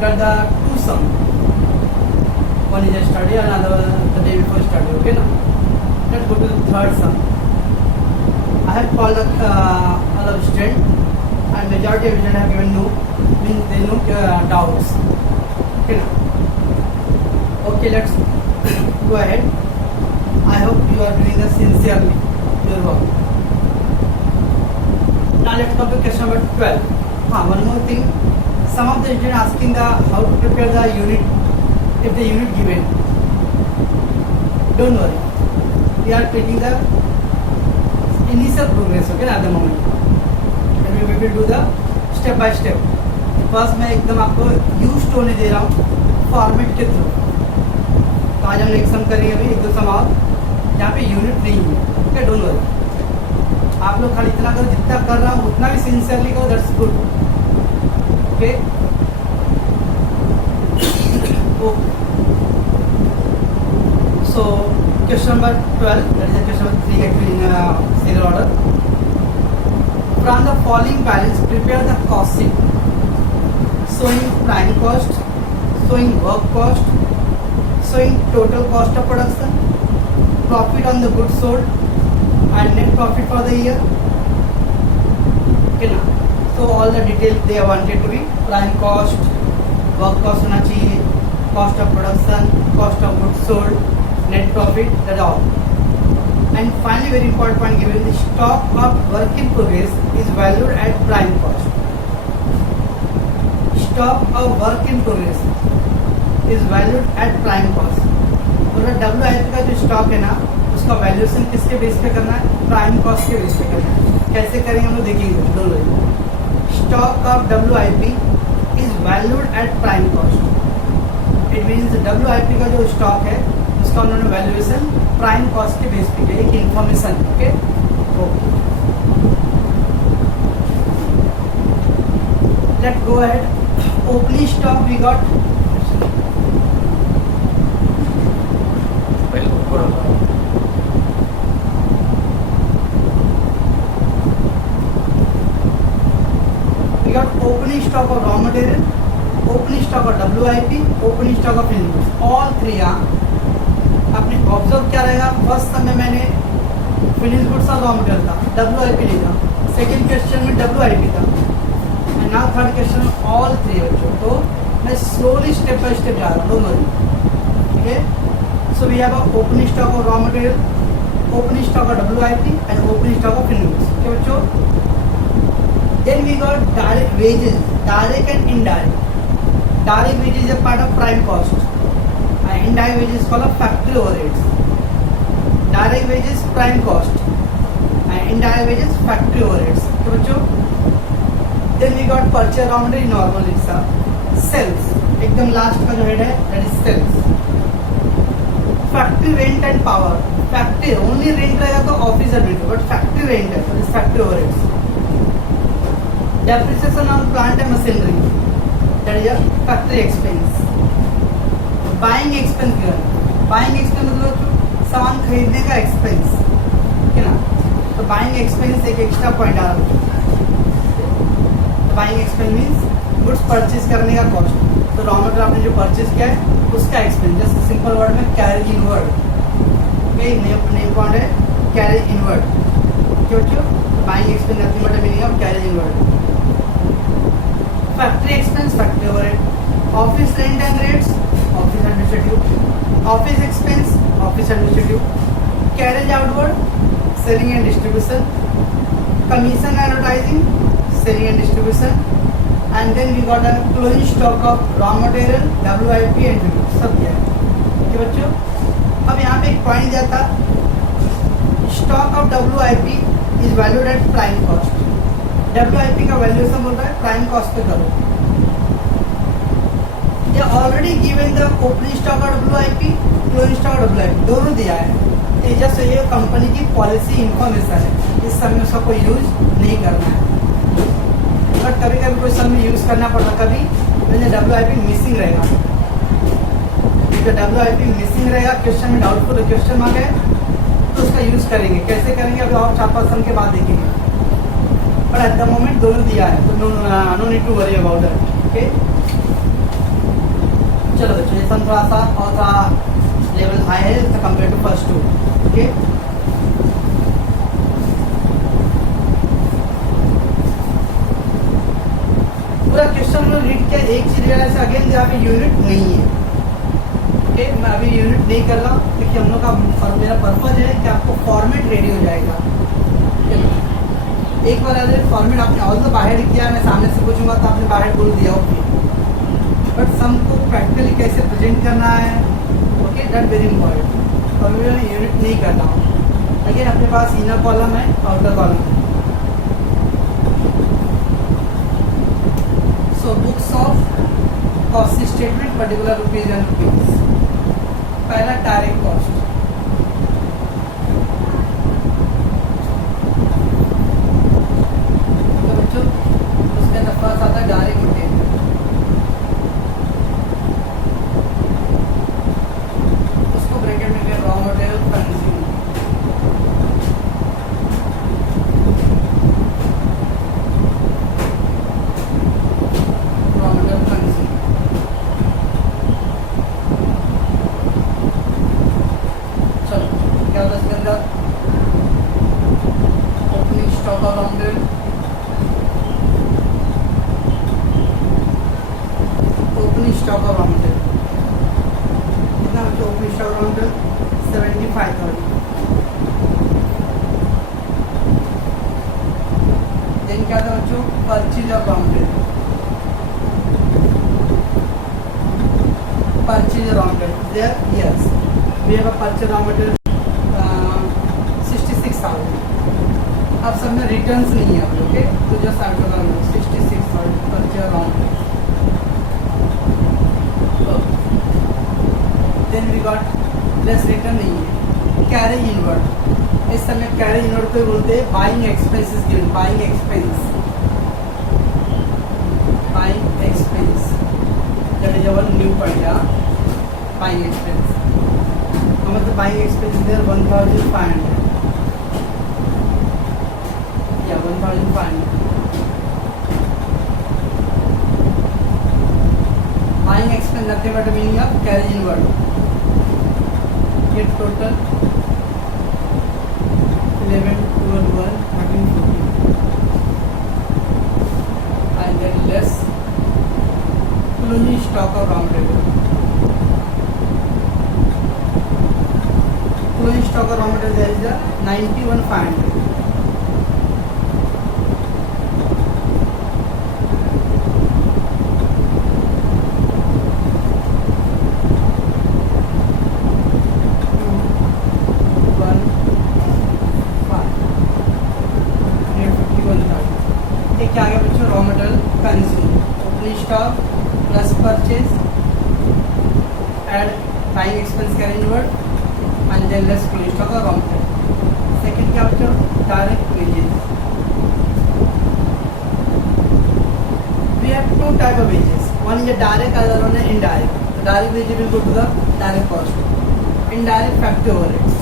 look at the two sum. One is a study and another the day before study. Okay, now let's go to the third sum. I have called other student and majority of students have given no, means they know doubts. Okay, now. Okay, let's go ahead. I hope you are doing this sincerely your work. Now let's come to question number 12. One more thing. Some of the students asking the how to prepare the unit if the unit given. Don't worry. We are taking the initial progress. Okay, at the moment. And we will do the step by step. First मैं एकदम आपको used होने दे रहा हूँ फॉर्मेट के थ्रू. तो आज हम एक सम करेंगे अभी एक दो सम और जहाँ पे यूनिट नहीं है. Okay, don't worry. आप लोग खाली इतना करो जितना कर रहा हूँ उतना भी सिंसियरली करो. That's good. Okay, so question number 12, that is question number 3 actually in serial order. From the following balance prepare the cost sheet showing prime cost, showing work cost, showing total cost of production, profit on the goods sold and net profit for the year. Okay, now so all the details they wanted to be prime cost, work cost होना चाहिए, cost of production, cost of goods sold, net profit, that's all. And finally very important point given, the stock of work in progress is valued at prime cost. Stock of work in progress is valued at prime cost. और WIP का जो stock है ना उसका वैल्यूएशन किसके बेस पे करना है? प्राइम कॉस्ट के बेस पे करना है. कैसे करेंगे हम लोग देखेंगे. दोनों stock of WIP is valued at prime cost. It means WIP का जो स्टॉक है उसका उन्होंने वैल्यूएशन प्राइम कॉस्ट के बेस पे किया. एक information. Okay, let's go ahead. Opening stock we got opening stock of raw material, opening stock of WIP, opening stock of finished goods. All three are आपने ऑब्जर्व क्या रहेगा. फर्स्ट समय मैंने फिनिश गुड्स और रॉ मटेरियल था, WIP लिखा. सेकेंड क्वेश्चन में WIP था and now third question all three बच्चों. तो मैं स्लोली स्टेप बाय स्टेप जा रहा हूँ. Don't worry. ठीक है, so we have opening stock of raw material, opening stock of WIP and opening stock of finish goods. ठीक है बच्चों. Then we got direct wages, direct and indirect. Direct wages is a part of prime cost. And indirect wages is called factory overheads. Direct wages prime cost and indirect wages factory overheads. Okay, बच्चों. Then we got purchase raw material normal itself. Sales. एकदम लास्ट का जो हेड है that is sales. Factory rent and power. Factory only rent रहेगा तो office admit, but factory rent है that is factory overheads. Depreciation on plant and machinery, that is your factory expense. Buying expense given. Buying expense मतलब सामान खरीदने का expense, ठीक है ना. तो buying expense एक एक्स्ट्रा पॉइंट आ रहा है. Buying expense means goods purchase करने का cost. तो रॉ मटेरियल आपने जो purchase किया है उसका expense. जैसे सिंपल वर्ड में carry inward. Okay, name point है carry inward. क्यों? Buying expense nothing but meaning of carry inward. Factory expense, factory overhead. Office rent and rates, office administrative. Office expense, office administrative. Carriage outward, selling and distribution. Commission advertising, selling and distribution. And then we got a closing stock of raw material, WIP and finished. सब दिया है. ठीक है बच्चों. अब यहाँ पे एक पॉइंट दिया था, stock of WIP is valued at prime cost. WIP का वैल्यूएशन बोल रहा है प्राइम कॉस्ट पे करो. ये already given the opening stock और WIP, क्लोजिंग स्टॉक और WIP दोनों दिया है. ये जस्ट ये कंपनी की पॉलिसी इंफॉर्मेशन है. इस समय उसका कोई यूज नहीं करना है. बट कभी कभी कोई समय यूज करना पड़ता, कभी WIP मिसिंग रहेगा. तो WIP मिसिंग रहेगा, क्वेश्चन में डाउटफुल क्वेश्चन मार्क है तो उसका यूज करेंगे. कैसे करेंगे अभी और 4-5 सम के बाद देखेंगे. बट एट द मोमेंट दोनों दिया है तो no need to worry about that. Okay, चलो बच्चों ये सम थोड़ा सा और थोड़ा लेवल हाई है compare to first two. Okay, पूरा क्वेश्चन में रीड किया. एक चीज रियलाइज अगेन यहाँ पे यूनिट नहीं है. ओके, मैं अभी यूनिट नहीं कर रहा क्योंकि हम लोग का मेरा पर्पज है कि आपको फॉर्मेट रेडी हो जाएगा. एक बार अगर फॉर्मेट आपने ऑल तो बाहर किया, मैं सामने से पूछूंगा तो आपने बाहर बोल दिया ओके, बट सम को प्रैक्टिकली कैसे प्रेजेंट करना है, ओके, दैट वेरी इंपॉर्टेंट. और मैं यूनिट नहीं कर रहा हूँ. अगेन अपने पास इनर कॉलम है, आउटर कॉलम है. So books of cost statement particular rupees and rupees. पहला डायरेक्ट कॉस्ट. तो बच्चों उसके अंदर फर्स्ट आता है डायरेक्ट मटेरियल. उसको ब्रैकेट में raw material consume. Stock of raw material कितना बच्चों? Opening stock raw material 75,000. Then क्या था बच्चों? Purchase of raw material. Purchase raw material there yes we have a purchase raw material 66,000. अब सब में रिटर्न्स नहीं है अभी. ओके, तो just after 66,000 purchase raw material. Then we got less return नहीं है. Carriage inward. इस समय कैरेज इनवर्ड को बोलते हैं buying expenses given. Buying expense, buying expense that is our new point. Buying expense मतलब बाइंग एक्सपेंस देयर 1,500 या 1,500. Buying expense nothing but the meaning of carriage inward. Get total 11, 12, 1, 13, 14. And then less closing stock of raw material. Closing stock of raw material there is a 91,500. क्या आ गया बच्चों? Raw material consume. Opening stock plus purchase add buying expense carry inward and then less closing stock और raw material. Second क्या बच्चों? Direct wages. We have two type of wages. One is direct, other one है indirect. Direct wages will go to the direct cost. Indirect factory overheads.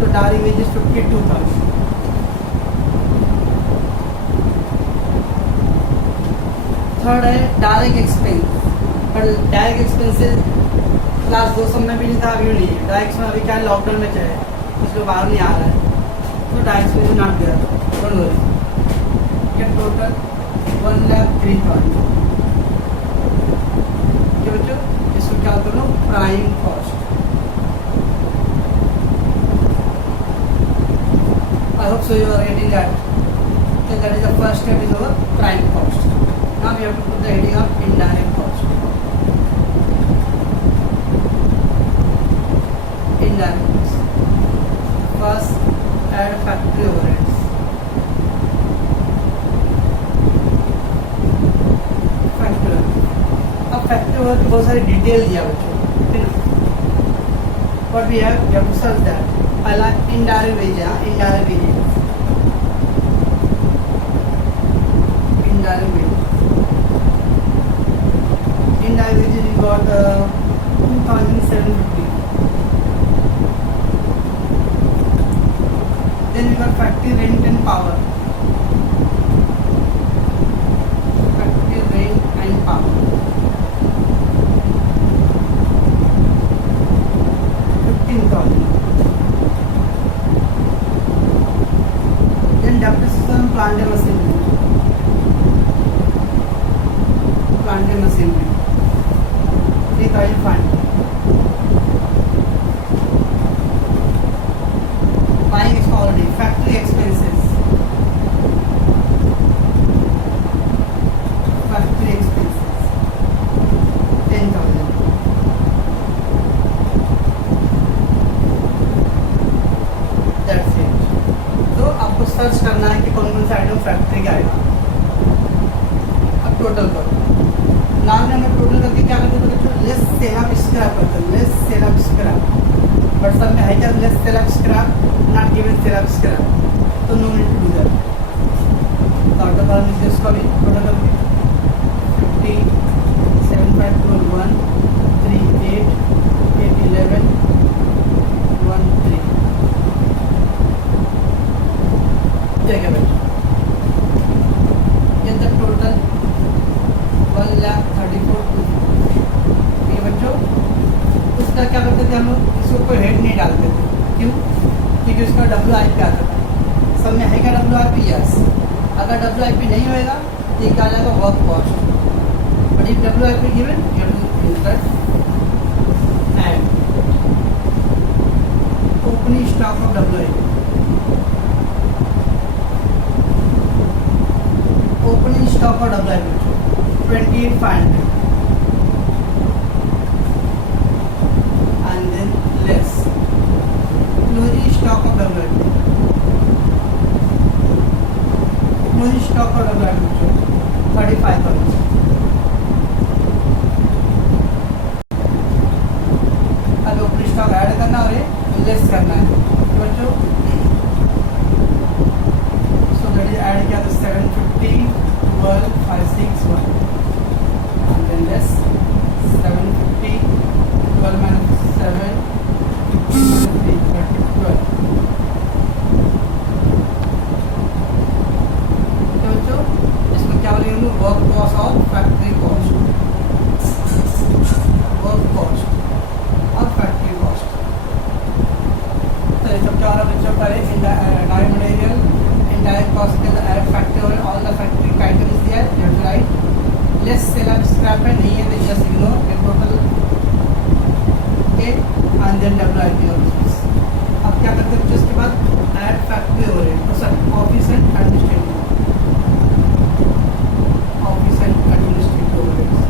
तो direct wages 52,000. Third है direct expense. पर direct expenses class 2 सब में भी नहीं था, अभी नहीं है. डायरेक्ट में अभी क्या है, लॉकडाउन में चाहे इसलिए बाहर नहीं आ रहा है, तो direct expense not there. Don't worry. ये टोटल 1,03,000. ये बच्चों इसको क्या करो? Prime cost. I hope so you are getting that. So that is the first step is our prime cost. Now we have to put the heading of indirect cost. Indirect cost. First, add factory overheads. Factory. अब factory overhead बहुत सारी डिटेल दिया बच्चों, ठीक है? What we have to search that. पहला indirect wage है, indirect wages. Indirect wages. Indirect wages we got 2,750. Then we got factory rent and power. Factory rent and power. then depreciation plant and machinery. Plant and machinery 3,500. Buying is already factory expenses. Factory expenses 10,000. That's it. तो आपको सर्च करना है कि कौन कौन सा item factory का आएगा. अब टोटल करो. नाम में हमें टोटल करके क्या करते हैं तो लेस सेल ऑफ स्क्रैप करते हैं. Less sale of scrap. But सब में है क्या less sale of scrap, not given sale of scrap. तो no need to do that. तो ऑटो कॉलम इज दिस का भी टोटल करके 50 7521 38 811 13. ठीक है बेटा. ये द टोटल 1,34,250. ठीक है बच्चों. उसका क्या करते थे हम लोग, इसके ऊपर हेड नहीं डालते थे. क्यों? क्योंकि उसका WIP आता था. सब में है क्या WIP? यस. अगर WIP नहीं होएगा तो ये क्या आ जाएगा work cost. But if WIP given you have to insert and opening stock of WIP. Opening stock or WIP 28,500 and then less closing stock of WIP. Closing stock or WIP 35,000. अब opening stock add करना और ये लेस करना है बच्चों. So that is add किया तो 750 12 561 and then less 750 12 minus 7 3 12. तो इसमें क्या बोलेंगे वर्क कॉस्ट और फैक्ट्री कॉस्ट. वर्क कॉस्ट और फैक्ट्री कॉस्ट. तो ये सब क्या हो रहा है बच्चों का डायरेक्ट मटेरियल indirect cost के अंदर add factor और all the factory items there you have to write less sale of scrap है नहीं है तो just ignore the total. Okay and then WIP और this. अब क्या करते हैं उसके बाद add factory overhead. तो sir office and administrative overheads.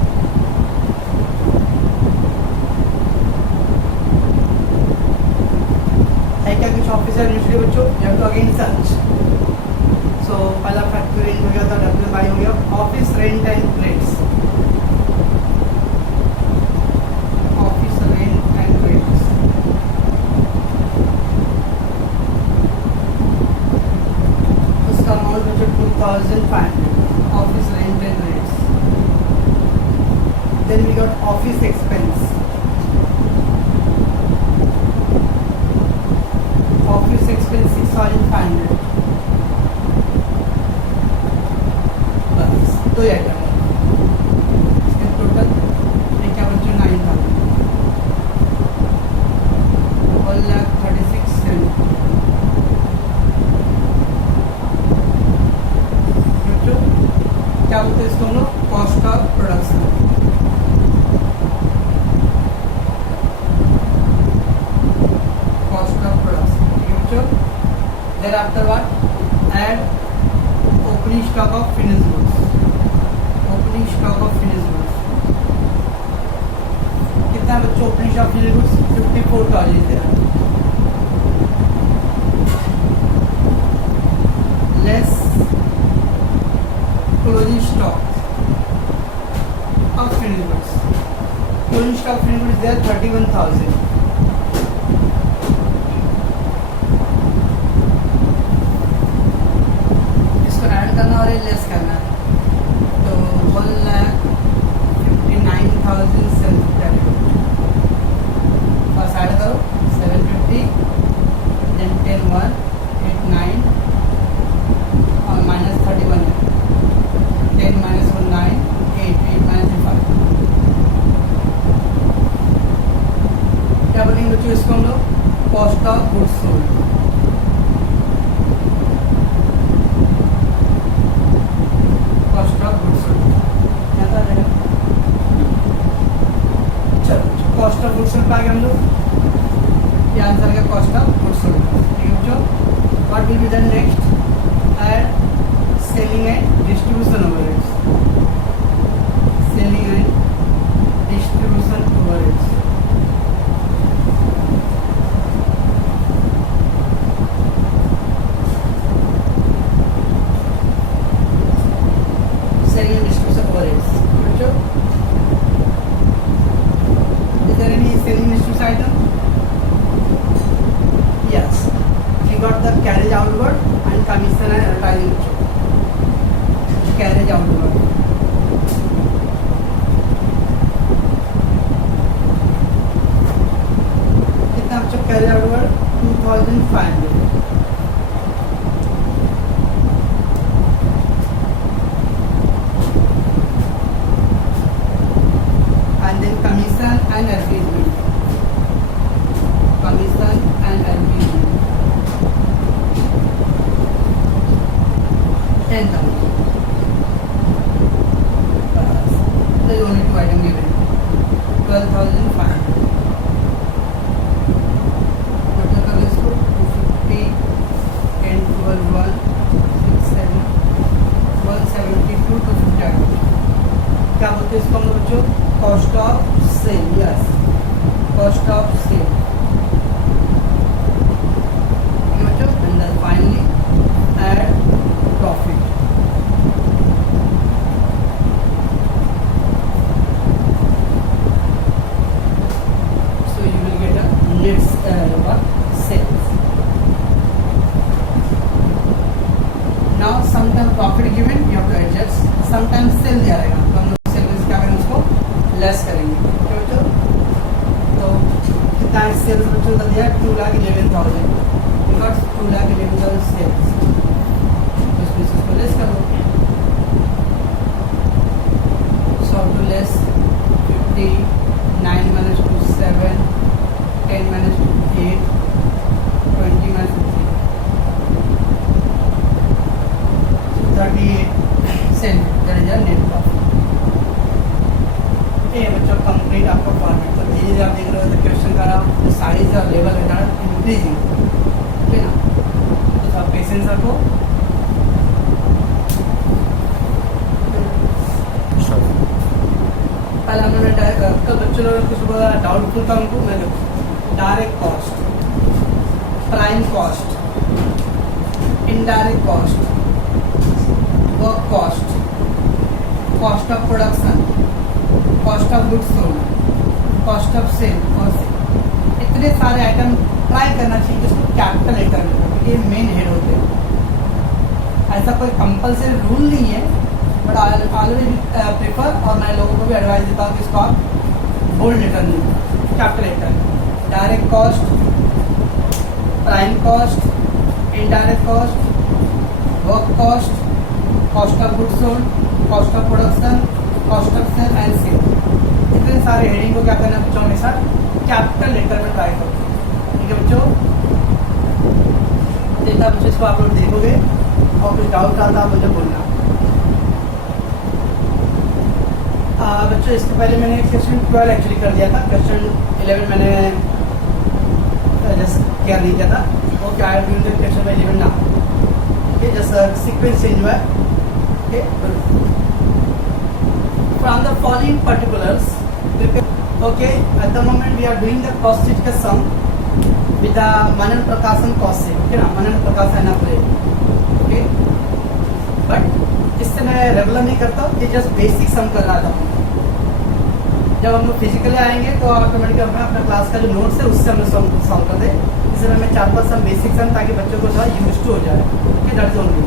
है क्या कुछ ऑफिस एंड एडमिनिस्ट्रेटिव बच्चों? you have to again search. So पहला फैक्ट्री रेंट हो गया था, WIP हो गया. Office rent and rates. Office rent and rates. उसका अमाउंट बच्चों 2,500. Office rent and rates. Then we got office expense. Office expense 6,500. दो आइटम इसके टोटल एक क्या बच्चों 9,000. 1,36,700. बच्चों क्या बोलते हैं इसको हम लोग? Cost of production. Cost of production. ठीक है बच्चों. There after what add opening stock of finished goods. Opening stock of finished goods कितना बच्चों? ओपनिंग स्टॉक फिनिश्ड गुड्स 54,000 है. Less closing stock of finished goods. Closing stock finished goods there 31,000. इसको ऐड करना और लेस करना है तो 1,59,750. बस ऐड करो 750 then 10 1 8 9 और minus 31 10 minus 1 9 8 8 minus 5. क्या बनेंगे बच्चों इसको हम लोग? Cost of goods sold. Answer का कॉस्ट ऑफ गुड्स सोल्ड। ठीक है बच्चों, what will be done next, add selling and distribution overheads, selling and distribution overheads. Selling and distribution overheads बच्चों, is there any selling distribution item? Yes, we got the carriage outward and commission and advertising. Carriage outward, कितना बच्चों carriage outward 2500, and then commission and advertisement, commission and advertisement 10,000. There is only two items given, 12,500. मतलब इसको 250 10 12 1 6 7 172 to 50, क्या बोलते हैं इसको हम लोग बच्चों, cost of sale. Yes, cost of sale बच्चों, and then finally add profit. So you will get a net sales. Now sometimes profit given you have to adjust, sometimes sell दिया रहेगा तो हम लोग सेल में क्या करेंगे, उसको लेस करेंगे। ठीक है बच्चों, तो कितना सेल्स बच्चों का दिया 2,11,000, बिकॉज 2,11,000 सेल्स, तो इसमें इसको लेस करो, 100 to less 50, 9 minus 2 7, 10 minus 2 8, 20 minus 3, 38 cent, that is your net profit। ये बच्चों कंप्लीट आपको फॉर्मेट, तो धीरे धीरे आप देख रहे हो क्वेश्चन का साइज और लेवल है ना इंक्रीजिंग, ठीक है ना, तो आप पेशेंस रखो। पहले हमने कल बच्चों लोगों को कुछ डाउटफुल था उनको, मैं देखो direct cost, prime cost, indirect cost, work cost, cost of production, cost of goods sold, cost of sale, और इतने सारे आइटम ट्राई करना चाहिए जिसको कैपिटल लेटर में, क्योंकि ये मेन हेड होते हैं। ऐसा कोई कंपलसरी रूल नहीं है, बट ऑलरेडी प्रेफर, और मैं लोगों को भी एडवाइस देता हूँ कि इसको आप बोल्ड लेटर नहीं, capital letter. Direct cost, prime cost, indirect cost, work cost, cost of goods sold, cost of production, cost of sale and sale, इतने सारे हेडिंग को क्या करना है बच्चों, हमेशा कैपिटल लेटर में ट्राई करो। ठीक है बच्चों, जितना बच्चों इसको आप लोग देखोगे और कुछ डाउट आता है मुझे बोलना। बच्चों इसके पहले मैंने क्वेश्चन 12 एक्चुअली कर दिया था, क्वेश्चन 11 मैंने जस्ट क्या नहीं किया था, वो क्या है क्वेश्चन 11 ना, ओके, जस्ट सीक्वेंस चेंज हुआ है। Okay, from the following particulars, okay, at the moment we are doing the cost sheet का सम विद द मनन प्रकाशन कॉस्ट शीट, ओके ना, मनन प्रकाशन अपने, ओके, बट इससे मैं रेगुलर नहीं करता, ये जस्ट बेसिक सम कर रहा था। जब हम लोग फिजिकली आएंगे तो ऑटोमेटिक हमें अपना क्लास का जो नोट्स है उससे हमें सॉल्व कर दे, इसलिए मैं 4-5 सम बेसिक सम, ताकि बच्चों को थोड़ा यूज टू हो जाए। Okay, that's only.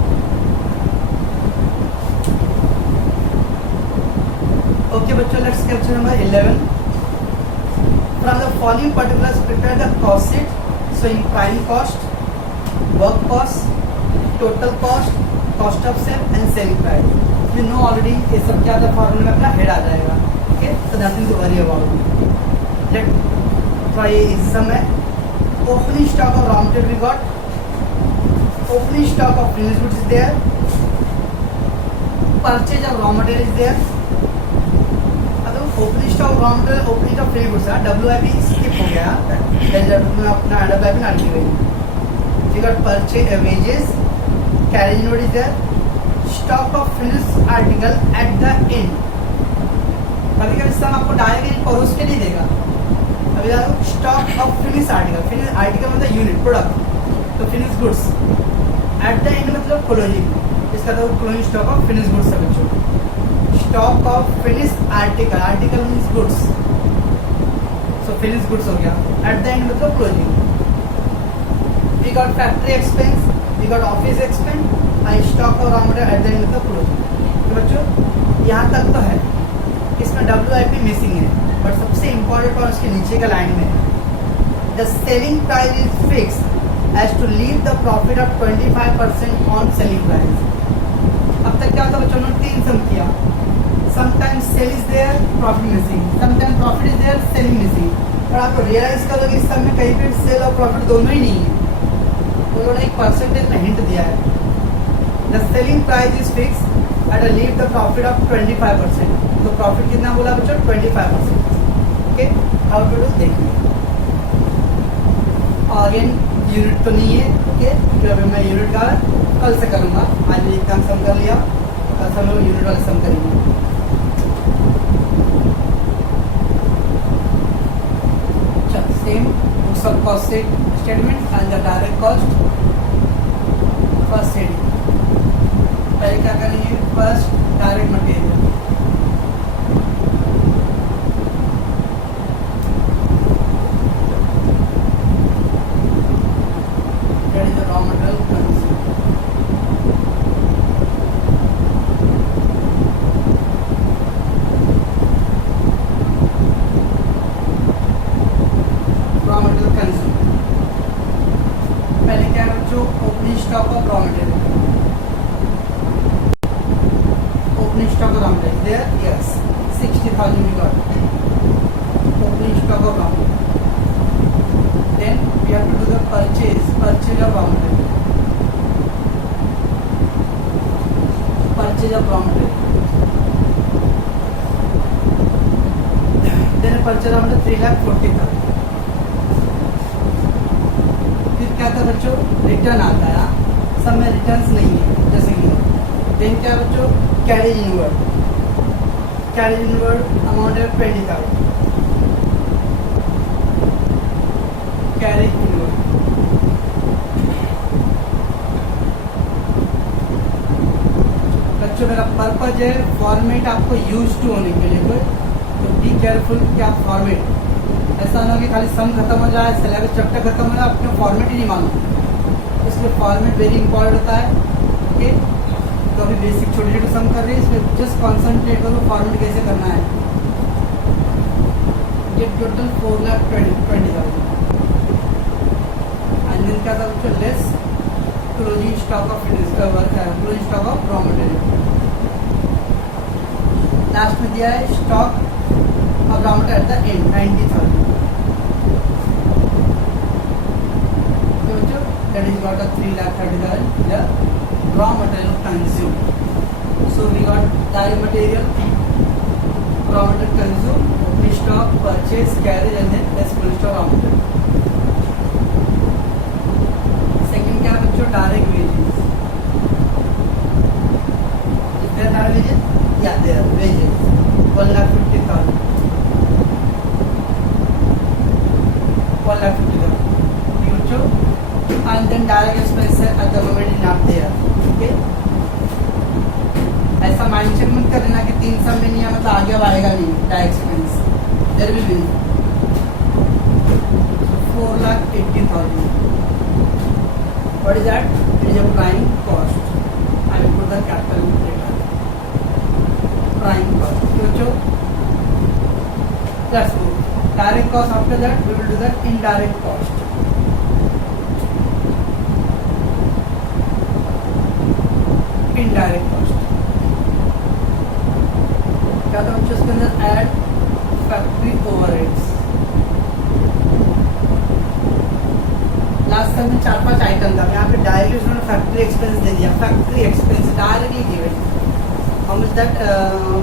ओके बच्चों, let's question number 11। From the following particulars prepare the cost sheet showing prime cost, work cost, total cost, cost of sale and selling price. You know already ये सब क्या था, फॉर्मूला में अपना हेड आ जाएगा। Okay, so nothing to worry about. Let try इस समय opening stock of raw material we got, opening stock of finished goods is there, purchase of raw material is there, opening stock raw material, opening stock finish goods है, WIP skip हो गया, में अपना WIP ना लिखी गई। You got purchase wages, carriage note is there, stock of finished article at the end। कभी कभी सम आपको डायरेक्टली परोस के नहीं देगा। अभी देखो stock of finish article, finish article मतलब यूनिट प्रोडक्ट, तो finish goods at the end मतलब क्लोजिंग, इसका तो closing stock of finish goods है बच्चों। Stock of finish article, article means goods, so finish goods हो गया, एट द एंड मतलब closing. We got factory expense, we got office expense and stock of raw material at the end मतलब closing. तो बच्चों यहाँ तक तो है, इसमें WIP मिसिंग है, बट सबसे इम्पोर्टेंट और उसके नीचे का लाइन में the selling price is fix as to leave the profit of 25% on selling price. अब तक क्या होता है बच्चों ने 3 सम किया, sometimes sale is there profit missing, sometimes profit is there selling missing, और आपको रियलाइज करोगे इस सम में कहीं भी सेल और प्रॉफिट दोनों ही नहीं है, तो उन्होंने एक परसेंटेज में हिंट दिया है। The selling price is fix at a leave the profit of 25%, तो प्रॉफिट कितना बोला बच्चों 25%। ओके, हाउ टू डू देखिए। अगेन यूनिट तो नहीं है, ओके, जो अभी मैं यूनिट का कल से करूँगा, आज एक काम सम कर लिया, कल से हम लोग यूनिट वाले सम करेंगे। चलो same books of cost statement and the direct cost first heading. पहले क्या करेंगे, first direct material, that is the raw material consumed। raw material consumed, पहले क्या है बच्चों, opening stock of raw material, opening stock of raw material there, yes, 60,000 we got opening stock of raw material। Then we have to do the purchase of raw material, purchase of raw material, then purchase of 3,40,000। फिर क्या था बच्चों, रिटर्न आता है, सब में रिटर्न्स नहीं है जैसे कि। देन क्या बच्चों, carriage inward, carriage inward amount है 20,000, कैरेज इनवर्ड। बच्चों मेरा पर्पज है फॉर्मेट आपको यूज टू होने के लिए, कोई तो बी केयरफुल कि आप फॉर्मेट, ऐसा ना कि खाली सम खत्म हो जाए, सिलेबस चैप्टर खत्म हो जाए, आपने फॉर्मेट ही नहीं मालूम, इसलिए फॉर्मेट वेरी इंपॉर्टेंट होता है। ओके, तो अभी बेसिक छोटे छोटे सम कर रहे हैं, इसमें जस्ट कॉन्सेंट्रेट करो फॉर्मेट कैसे करना है। ये टोटल 4,20,000 एंड देन क्या था बच्चों, less closing stock of finish का वर्क है, closing stock of raw material. Last में दिया है stock of raw material at the and 90,000। तो बच्चों that is got a 3,30,000 the raw material consumed। So we got direct material, raw material consumed, opening stock, purchase, carriage and then less full stock raw material। Second क्या बच्चों, direct wages। Is there direct wages? Yeah, there are wages 1,50,000, 1,50,000 बच्चों। And then direct expense at the moment is not there। Okay, ऐसा माइंडसेट मत कर देना कि 3 सम में नहीं है मतलब आगे अब आएगा नहीं, direct expense there will be 4,80,000। What is that, it is a prime cost, I will put the capital letter, prime cost. बच्चों that's good, direct cost, after that we will do the indirect cost. Indirect cost क्या था बच्चों, उसके अंदर add factory overheads. Last time में 4-5 आइटम था, यहाँ पे डायरेक्टली उन्होंने फैक्ट्री एक्सपेंस दे दिया, factory expense directly given. how much that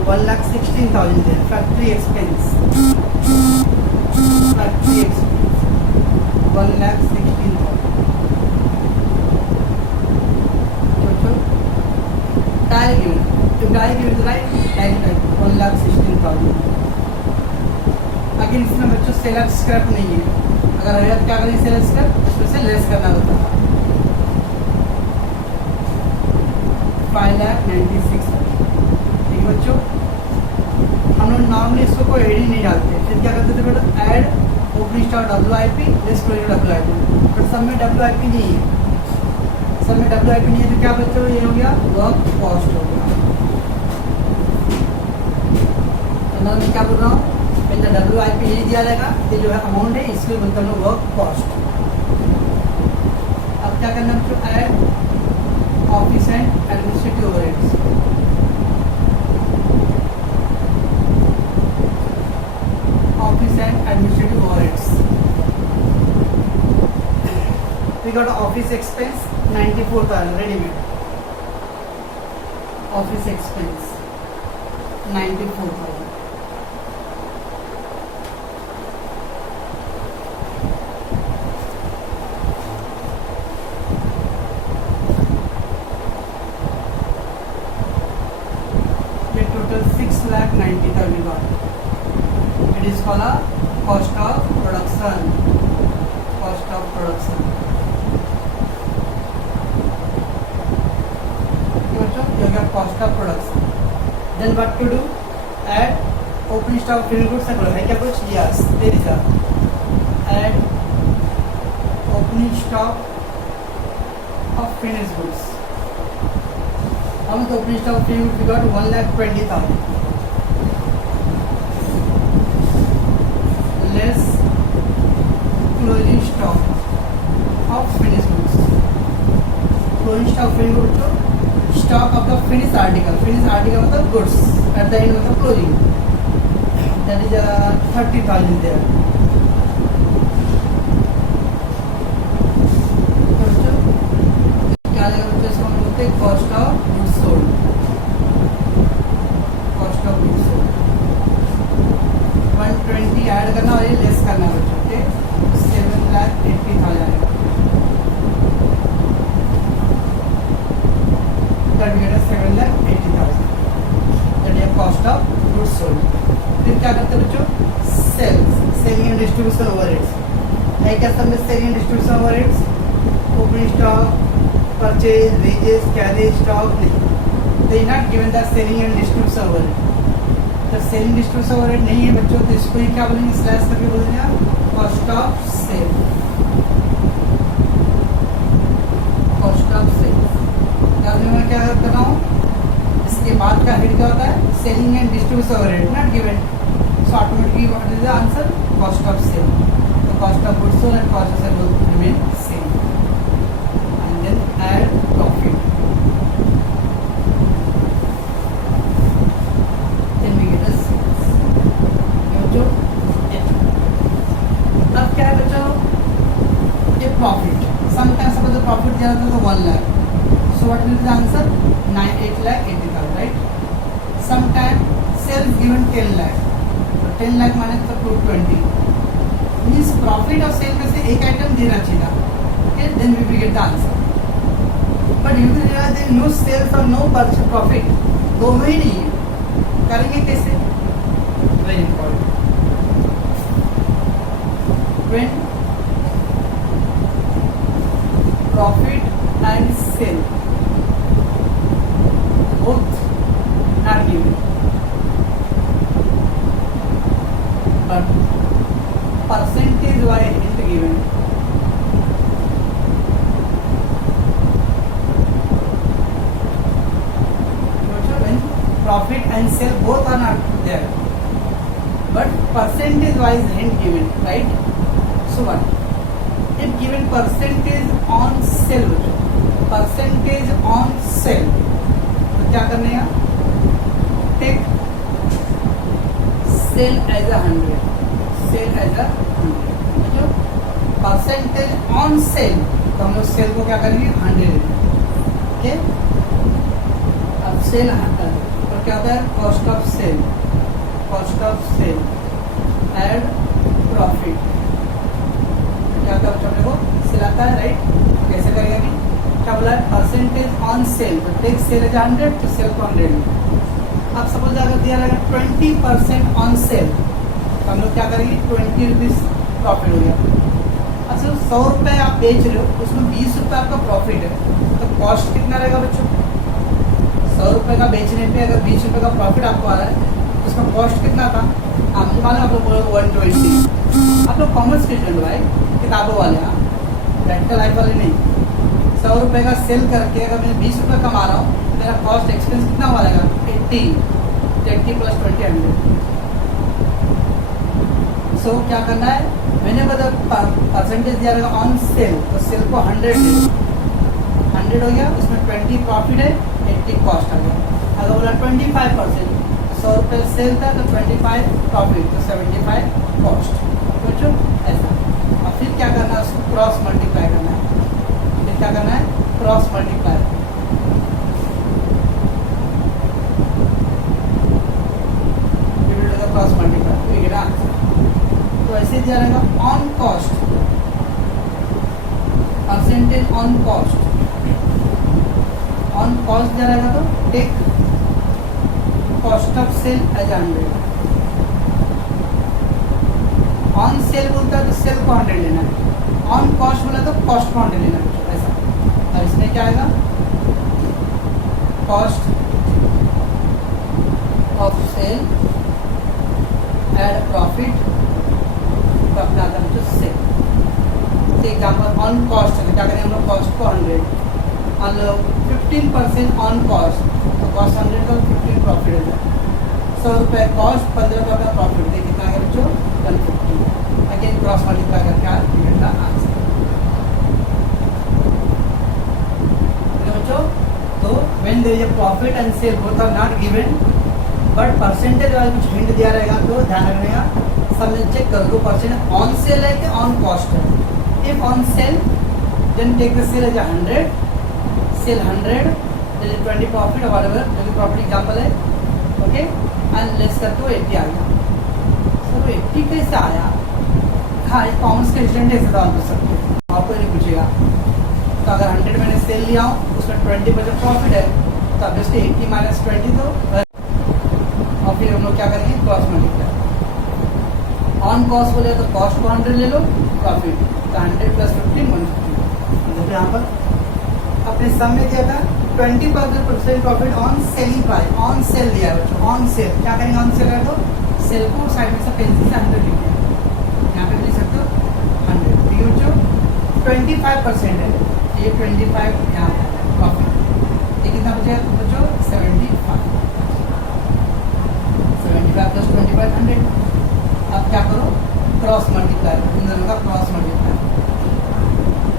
1,16,000 there, factory expense, factory expense 1,16,000. Direct given, if direct given is right, direct 1,16,000. अगर इसमें बच्चों सेलर स्क्रैप नहीं है, अगर है तो क्या करें, सेलर स्क्रैप उसमें से लेस करना होता है 5,96,000. ठीक है बच्चों, हम लोग नॉर्मली इसको कोई एड ही नहीं डालते, फिर क्या करते थे बेटा, add opening stock WIP less closing WIP, but सब में WIP नहीं है, सब में WIP नहीं है, तो क्या बच्चों ये हो गया वर्क कॉस्ट हो गया. तो मैं क्या बोल रहा हूँ, WIP नहीं दिया जाएगा, ये जो है अमाउंट है इसको बोलते हैं वर्क कॉस्ट. अब क्या करना बच्चों, add office and administrative overheads. Office and administrative overheads, we got office expense 94,000 ready made. Office expense 94,000. ये total 6,90,000 got. It is called a cost of production. Cost of production. Cost of production. Then what to do? Add opening stock finished goods and है क्या कुछ? Yes, there is a add opening stock of finished goods. How much opening stock of finished goods we got? 1,20,000 less closing stock of finished goods. Closing stock of finished goods तो stock of the finish article, finish article मतलब goods at the end मतलब closing, that is 30,000 देयर. क्या आएगा बच्चों, इसको हम बोलते हैं cost of goods sold. Cost of goods sold 120 ऐड करना और ये लेस करना बच्चों. ओके, 7,80,000 आएगा. That we get a 7,80,000. That is cost of goods sold. फिर क्या करते हैं बच्चों, sales, selling and distribution overheads है क्या, सब में selling and distribution overheads, opening stock, purchase, wages, carriage stock नहीं, they not given the selling and distribution overhead. जब सेलिंग डिस्ट्रीब्यूशन ओवरहेड नहीं है बच्चों, तो इसको ही क्या बोलेंगे, स्लैश करके बोलेंगे आप cost of sale. Cost of sale मैं क्या कर रहा हूँ, इसके बाद का हेड क्या होता है, selling and distribution overhead not given, so automatically what is the answer, cost of sale. तो cost of goods sold and cost of sale will remain same. And then add profit, then we get the sales. बच्चों अब क्या है बच्चों, ये profit, sometimes suppose profit दिया था तो 1 lakh. So what will be the answer? 8,80,000, right? Sometime sales given 10 lakh. So 10 lakh माने तो 220. Means profit और sale में से एक आइटम देना चाहिए. Okay, then we will get the answer. But you will realize there is no sales or no profit. दोनों ही नहीं है. करेंगे कैसे? Very important. When profit and sale both are given, but percentage wise is given. When profit and sale both are not there, but percentage wise hint given, right? So what? If given percentage on sale, percentage on sale, तो क्या करने का, take sale as 100, sale as 100, percentage on sale, तो हम लोग सेल को क्या करेंगे 100 लेंगे. ओके, अब सेल 100, तो क्या आता है cost of sale add profit. क्या आता है बच्चों अपने को सेल आता है राइट। कैसे करेंगे अभी क्या बोला है परसेंटेज ऑन सेल। तो टेक सेल है 100 तो सेल को 100 में। अब सपोज अगर दिया रहेगा 20% ऑन सेल तो हम लोग क्या करेंगे 20 रुपीज़ प्रॉफिट हो गया। अच्छा 100 रुपये आप बेच रहे हो उसमें 20 रुपये आपका प्रॉफिट है तो कॉस्ट कितना रहेगा बच्चों 100 रुपये का बेचने पे अगर 20 रुपये का प्रॉफिट आपको आ रहा है तो उसका कॉस्ट कितना था आप मुझे मालूम आप लोग 120। आप लोग कॉमर्स के स्टूडेंट भाई किताबों वाले हाँ प्रैक्टिकल लाइफ वाले नहीं। 100 रुपये का सेल करके अगर मैं 20 रुपये कमा रहा हूँ तो मेरा कॉस्ट एक्सपेंस कितना हुआ रहेगा 80 प्लस 20 100। सो क्या करना है मैंने बता परसेंटेज दिया रहेगा ऑन सेल तो सेल को 100 हो गया उसमें 20 प्रॉफिट है 80 कॉस्ट आ गया। अगर बोला 25% 100 रुपये सेल था तो 25 प्रॉफिट तो 75 कॉस्ट बच्चों ऐसा। और फिर क्या करना है उसको क्रॉस मल्टीप्लाई करना है। फिर क्या करना है क्रॉस मल्टीप्लाई क्रॉस मल्टीप्लाई ठीक है ना। तो ऐसे दिया रहेगा on cost percentage on cost दिया रहेगा तो take cost of sale as 100। On sale बोलता है तो सेल को 100 लेना है। ऑन कॉस्ट बोला तो कॉस्ट को 100 लेना है ऐसा। और इसमें क्या आएगा cost of sale add profit तो अपना आता है सेल। एग्जाम्पल ऑन कॉस्ट है क्या करें हम लोग कॉस्ट को 100 और 15% ऑन कॉस्ट तो कॉस्ट 100 का 15 प्रॉफिट हो जाए। 100 रुपये कॉस्ट 15 रुपये का प्रॉफिट दे कितना है बच्चों 150। अगेन क्रॉस मल्टीप्लाई करके निकलना आंसर बच्चों। तो when there is a profit and sale both are not given but percentage वाला कुछ हिंट दिया रहेगा तो ध्यान रखना सब में चेक कर दो परसेंट ऑन सेल है कि ऑन कॉस्ट है। If on sale then take the sale as 100 sale 100 20 profit और व्हाटएवर जो भी प्रॉफिट एग्जांपल है ओके एंड लेस करके 80 आ गया। सो 80 कैसे आया हाँ कॉमर्स के स्टूडेंट ऐसे सवाल पूछ सकते हैं आपको नहीं पूछेगा। तो अगर 100 मैंने सेल लिया हूँ उसमें 20% प्रॉफिट है तो ऑब्वियसली 80 माइनस 20 तो और फिर हम लोग क्या करेंगे क्रॉस मल्टीप्लाई। ऑन कॉस्ट बोले तो कॉस्ट को 100 ले लो प्रॉफिट तो 100 प्लस 15 150। यहाँ पर अपने सम में दिया था 20% profit on selling price. On sale दिया है बच्चों ऑन सेल क्या करेंगे ऑन सेल है तो सेल को साइड में से पेंसिल से 100 लिख दिया यहाँ पे लिख सकते हो 100 ठीक है बच्चों। 25% है ये 25 यहाँ प्रॉफिट ये कितना बचेगा बच्चों 75 प्लस 25 100। अब क्या करो क्रॉस मल्टीप्लाई इन दोनों का क्रॉस मल्टीप्लाई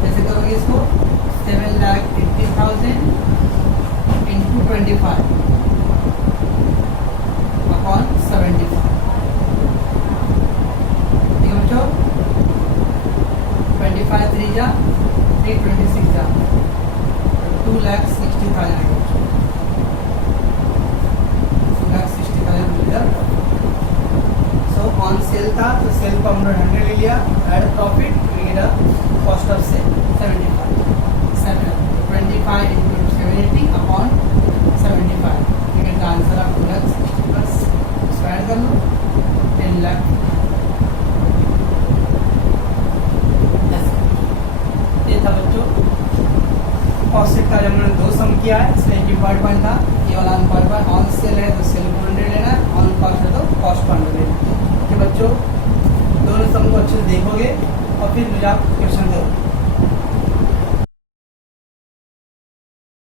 कैसे करोगे इसको 7,80,000 इंटू 25 अपॉन 75 ठीक है बच्चों। 25 3 जा 326 जा 2,60,000 ऑन सेल था तो सेल को हमने 100 ले लिया add profit cost of sale 75 25 into 780 upon 75 ठीक है आंसर आप 2,60,000 प्लस इसको ऐड कर लो 10 लाख। ये था बच्चों कॉस्ट का जब हमने 2 सम किया है इसमें एक इम्पॉर्टेंट था ये वाला इम्पॉर्टेंट ऑन सेल है तो सेल को 100 लेना है ऑन कॉस्ट है तो कॉस्ट को 100 लेना है। बच्चों दोनों सम को अच्छे से देखोगे और फिर मुझे आप